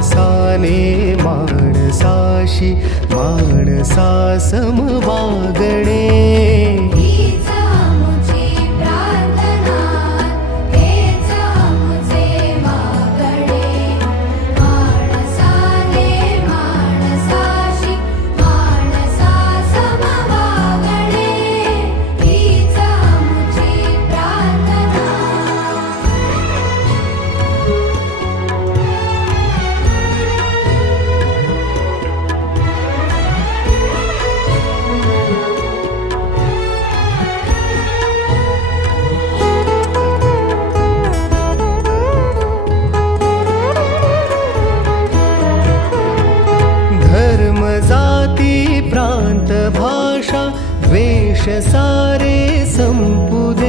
माणसाने माणसाशी माणसा सम वागणे. जाती प्रांत भाषा द्वेष सारे संपुद